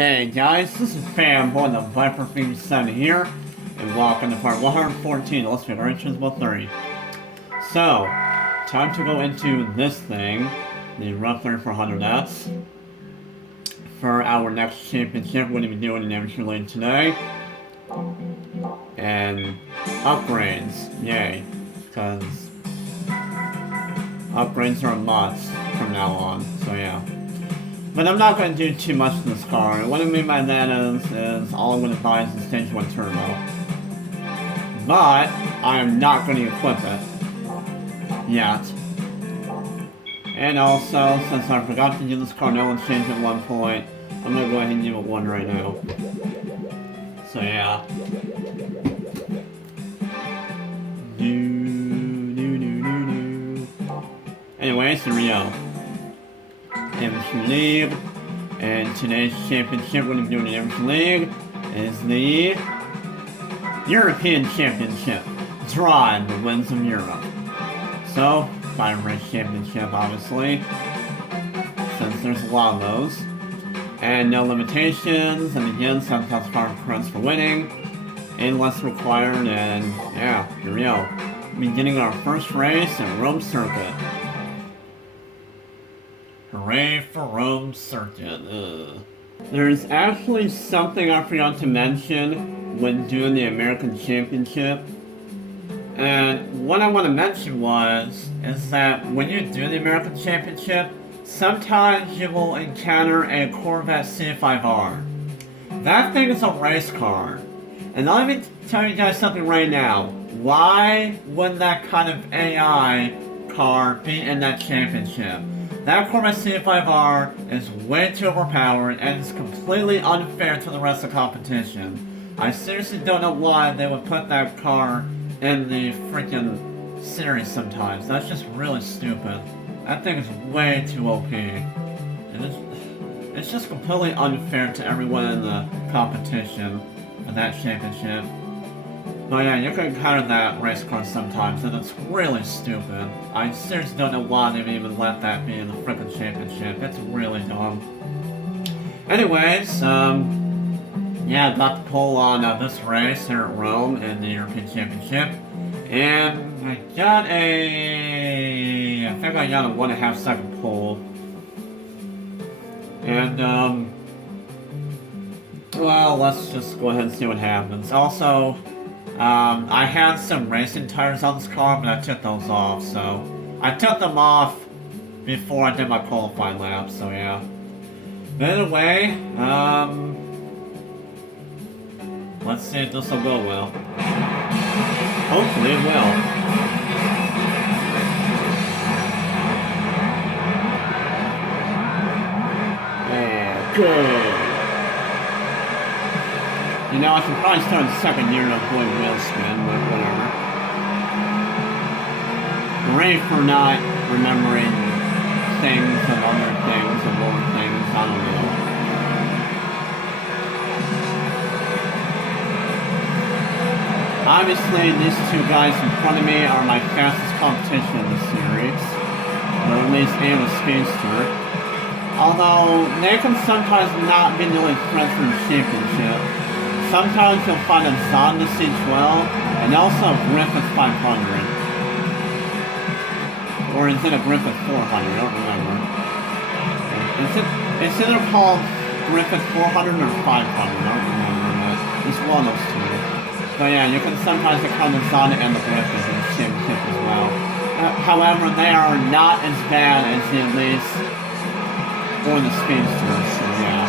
Hey guys, this is Fanboy the Viper Theme 7 here, and welcome to part 114 of Let's Make Our Turismo 30. So, time to go into this thing, the Rough 3400S, for our next championship. We're going to be doing an amateur league today. And upgrades, yay, because upgrades are a must from now on, so yeah. But I'm not going to do too much to this car. What I mean by that is all I'm going to buy is the Stage 1 Turbo. But, I am not going to equip it. Yet. And also, since I forgot to do this car no one's changed at one point, I'm going to go ahead and do it one right now. So yeah. Anyways, here we go. Amateur League, and today's championship we're going to be doing in Amateur League is the European Championship. Drive the Winds of Europe. So, 5 race championship obviously, since there's a lot of those. And no limitations, and again, 7,000 power credits for winning, and less required, and yeah, here we go. Beginning our first race at Rome Circuit. Hooray for Rome Circuit. There's actually something I forgot to mention when doing the American Championship. And what I want to mention is that when you do the American Championship, sometimes you will encounter a Corvette C5R. That thing is a race car. And let me tell you guys something right now. Why would that kind of AI car be in that championship? That Corvette C5R is way too overpowered and is completely unfair to the rest of the competition. I seriously don't know why they would put that car in the freaking series sometimes. That's just really stupid. That thing is way too OP. It's just completely unfair to everyone in the competition for that championship. But yeah, you can encounter that race car sometimes, and it's really stupid. I seriously don't know why they've even let that be in the frickin' championship. It's really dumb. Anyways, yeah, I got the pole on this race here at Rome in the European Championship. And I got I think I got a 1.5 second pole. And, well, let's just go ahead and see what happens. Also, I had some racing tires on this car, but I took those off, so I took them off before I did my qualifying lap, so yeah. But anyway, let's see if this will go well. Hopefully it will. Yeah, good. You know, I should probably start the second year of avoid wheel spin, but whatever. Hooray for not remembering things and other things and more things, I don't know. Obviously, these two guys in front of me are my fastest competition in the series, or at least and a speedster. Although, they can sometimes not be the only threats in the championship. Sometimes you'll find a Zonda C12 and also a Griffith 500. Or is it a Griffith 400? I don't remember. It's either called Griffith 400 or 500. I don't remember, but it's one of those two. But yeah, you can sometimes encounter the Zonda and the Griffith in the championship as well. However, they are not as bad as the Elites or the Speedsters, so yeah.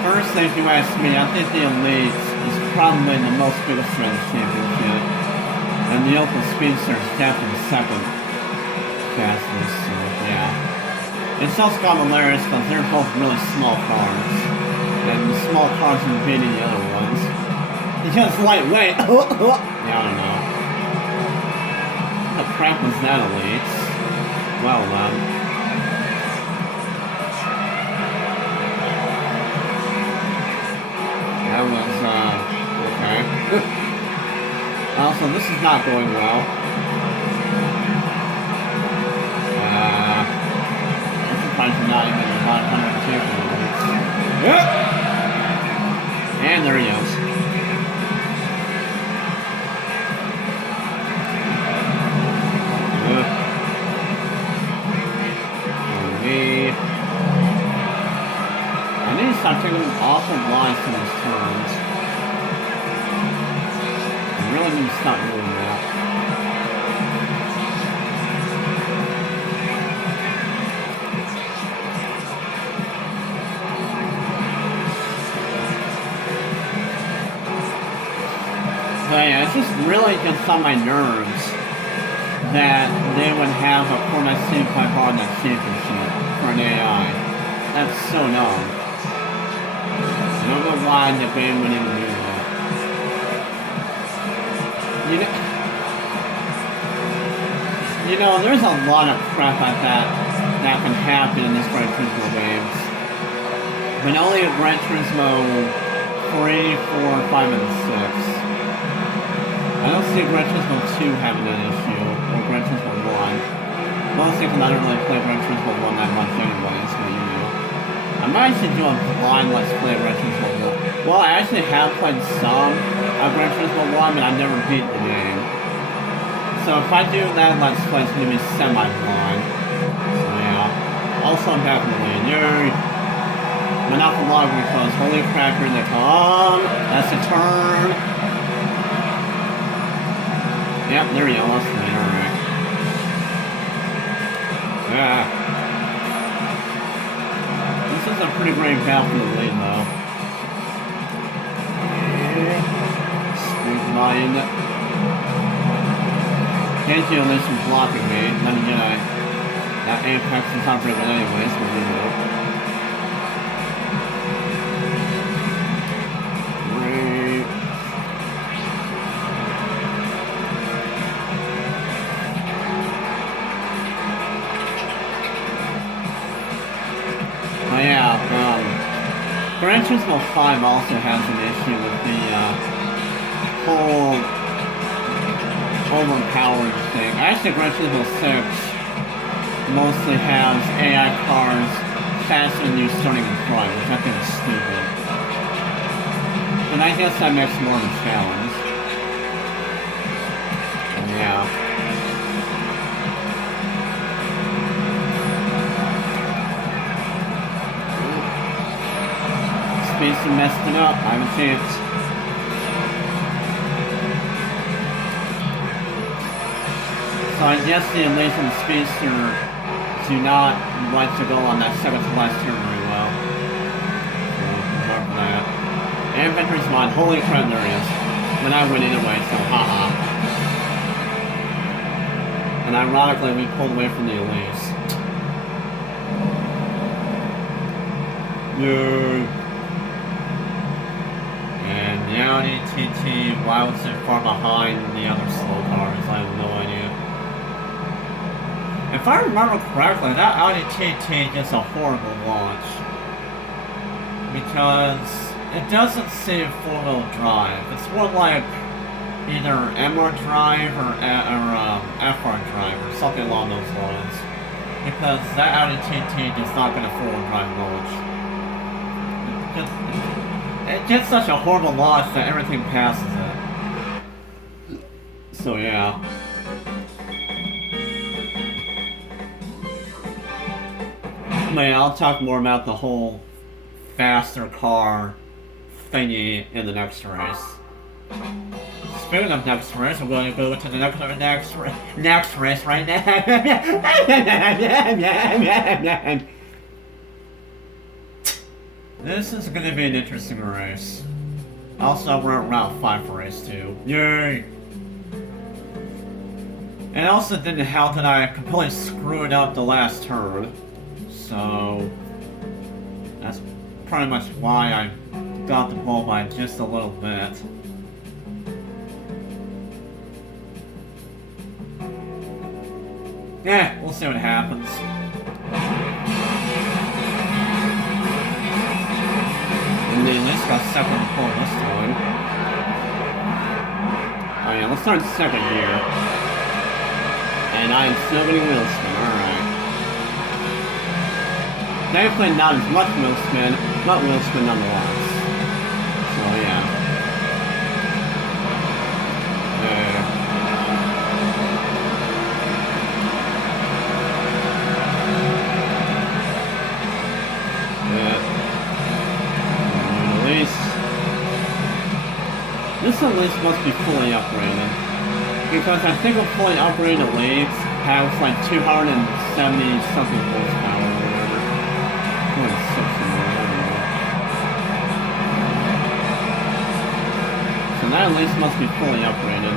Personally, if you ask me, I think the Elite is probably the most biggest threat in the championship. And the Opel Speedster is definitely second fastest, so yeah. It's also kind of hilarious because they're both really small cars. And the small cars are beating the other ones. Because lightweight. Yeah, I don't know. What the crap was that, Elite? Well then. That was, okay. Also, this is not going well. I'm surprised not even the 500 champions. Yep! And there he goes. I need to stop taking awful lines to these turns. I really need to stop doing that. But yeah, it's just really gets on my nerves that they would have a Fortnite Simplify bar in that championship for an AI. That's so dumb. I don't know why the game would even do that. You know, there's a lot of crap like that that can happen in this Gran Turismo games. But only a Gran Turismo 3, 4, 5, and 6. I don't see Gran Turismo 2 having an issue, or Gran Turismo 1. Mostly because I don't really play Gran Turismo 1 that much anyways, but you know. I might actually do a blind Let's Play Gran Turismo 1. Well, I actually have played some of Gran Turismo 1, but I've never beat the game. So if I do that Let's Play, it's going to be semi-blind. So yeah. Also, I'm back in the lead. Yay! But not for long because, holy crap, here they come! That's a turn! Yep, there you go, that's the lead, alright. Yeah. This is a pretty great battle for the lead, though. Yeah. Squeeze line. Can't you at least from blocking me? Then again, that Apex is not very good anyways, but you know. Great. Oh yeah, Gran Turismo 5 also has an issue with the whole overpowered thing. Actually, Gran Turismo 6 mostly has AI cars faster than you starting in front, which I think is stupid. And I guess that makes more of a challenge. Yeah. Spacer messed it up. I have a chance. So I guess the Elise and Speedster do not like to go on that second to last turn very well. So, more for that. And Victory's mod. Holy crap, there he is. But I win either way, so haha. And ironically, we pulled away from the Elise. Yay. And the Audi TT, why was it far behind the other slow cars? I have no idea. If I remember correctly, that Audi TT is a horrible launch. Because it doesn't say four-wheel drive. It's more like either MR drive or FR drive or something along those lines. Because that Audi TT is not going to four-wheel drive launch. It gets such a horrible launch that everything passes it. So yeah. But yeah, I'll talk more about the whole faster car thingy in the next race. Speaking of next race, I'm going to go to the next race right now. This is going to be an interesting race. Also, we're at Route 5 for race 2. Yay! And also didn't help that I completely screwed up the last turn. So, that's pretty much why I got the ball by just a little bit. Yeah, we'll see what happens. And then this got second on the pole this time. Oh yeah, let's start second here. And I am still getting wheel spin, alright. Thankfully not as much wheel spin, but wheel spin nonetheless. So yeah. This at least must be fully upgraded. Because I think a fully upgraded leads has like 270 something horsepower or whatever. 260 more, I don't know. So that at least must be fully upgraded.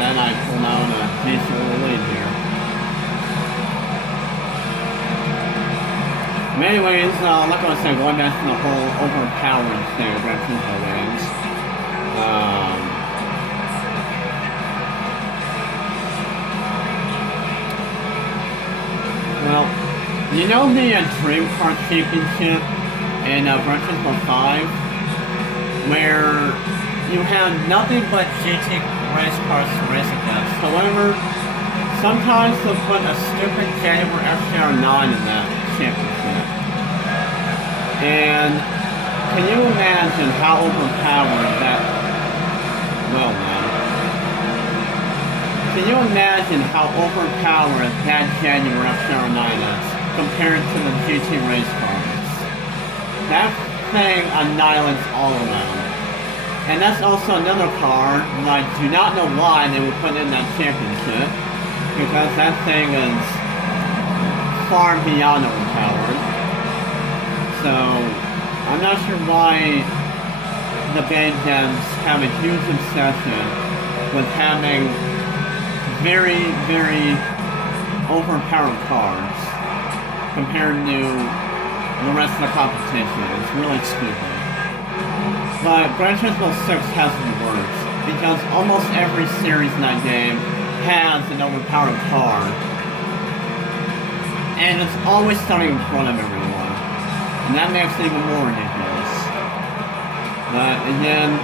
Then I pull out a decent little lead here. Anyways, like I was saying, going back to the whole overpowering thing of Gran Turismo games. Well, you know the Dream Car Championship in Gran Turismo 5? Where you have nothing but GT race cars to race against. However, sometimes they'll put a stupid Jaguar XR9 in that championship. And can you imagine how overpowered that... Well then. Can you imagine how overpowered that Jaguar XR9 is compared to the GT race cars? That thing annihilates all around. And that's also another car that I do not know why they would put in that championship, because that thing is far beyond overpowered. So, I'm not sure why the game devs have a huge obsession with having very, very overpowered cars compared to the rest of the competition. It's really stupid. But Gran Turismo 6 has the worst, because almost every series in that game has an overpowered car. And it's always starting in front of everyone. And that makes it even more ridiculous. But again,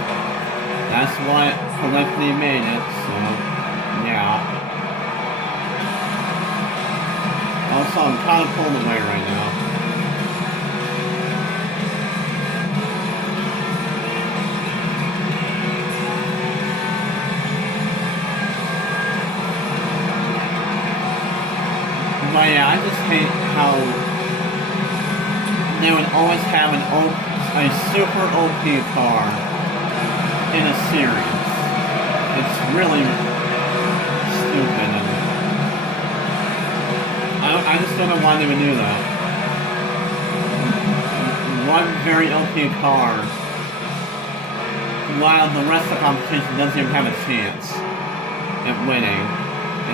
that's what Felicity made it, so yeah. Also, I'm kind of pulled away right now. But yeah, I just hate how they would always have a super OP car in a series. It's really stupid. And I just don't know why they would do that. One very OP car, while the rest of the competition doesn't even have a chance at winning.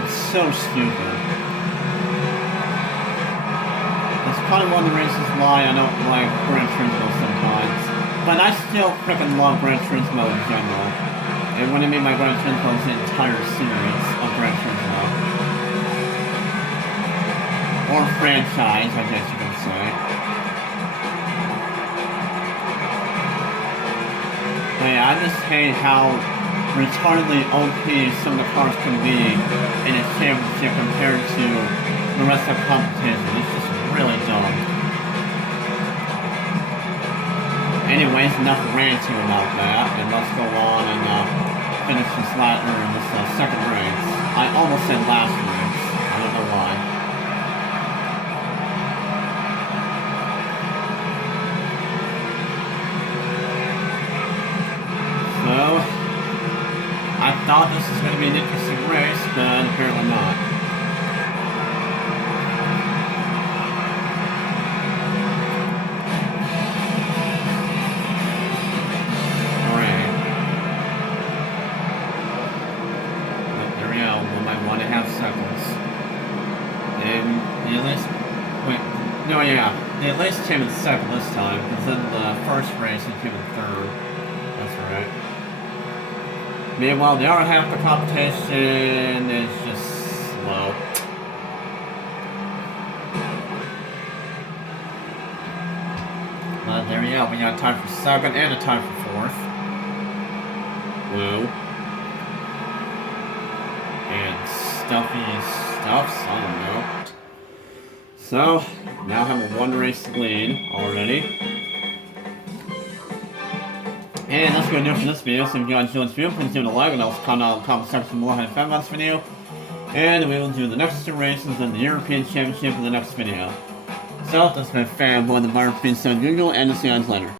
It's so stupid. Probably one of the reasons why I don't like Gran Turismo sometimes. But I still freaking love Gran Turismo in general. And what I mean by Gran Turismo is the entire series of Gran Turismo. Or franchise, I guess you could say. But yeah, I just hate how retardedly OP some of the cars can be in a championship compared to the rest of the competition. It's just really dumb. Anyways, enough ranting about that, and let's go on and finish this second race. I almost said last race. I don't know why. So, I thought this was going to be an interesting race, but apparently not. At least came in second this time, because in the first race he came in third. That's right. Meanwhile, the other half of the competition is just slow. But there you go, we got time for second and a time for fourth. Blue. And Stuffy Stuffs, I don't know. So, now have a one race lead already. And that's going to do it for this video. So if you guys enjoyed this video, please give it a like and also comment on the comment section below how you found this video. And we will do the next two races in the European Championship in the next video. So, this has been Fanboy, the Bar Prince on Google, and I'll see you guys later.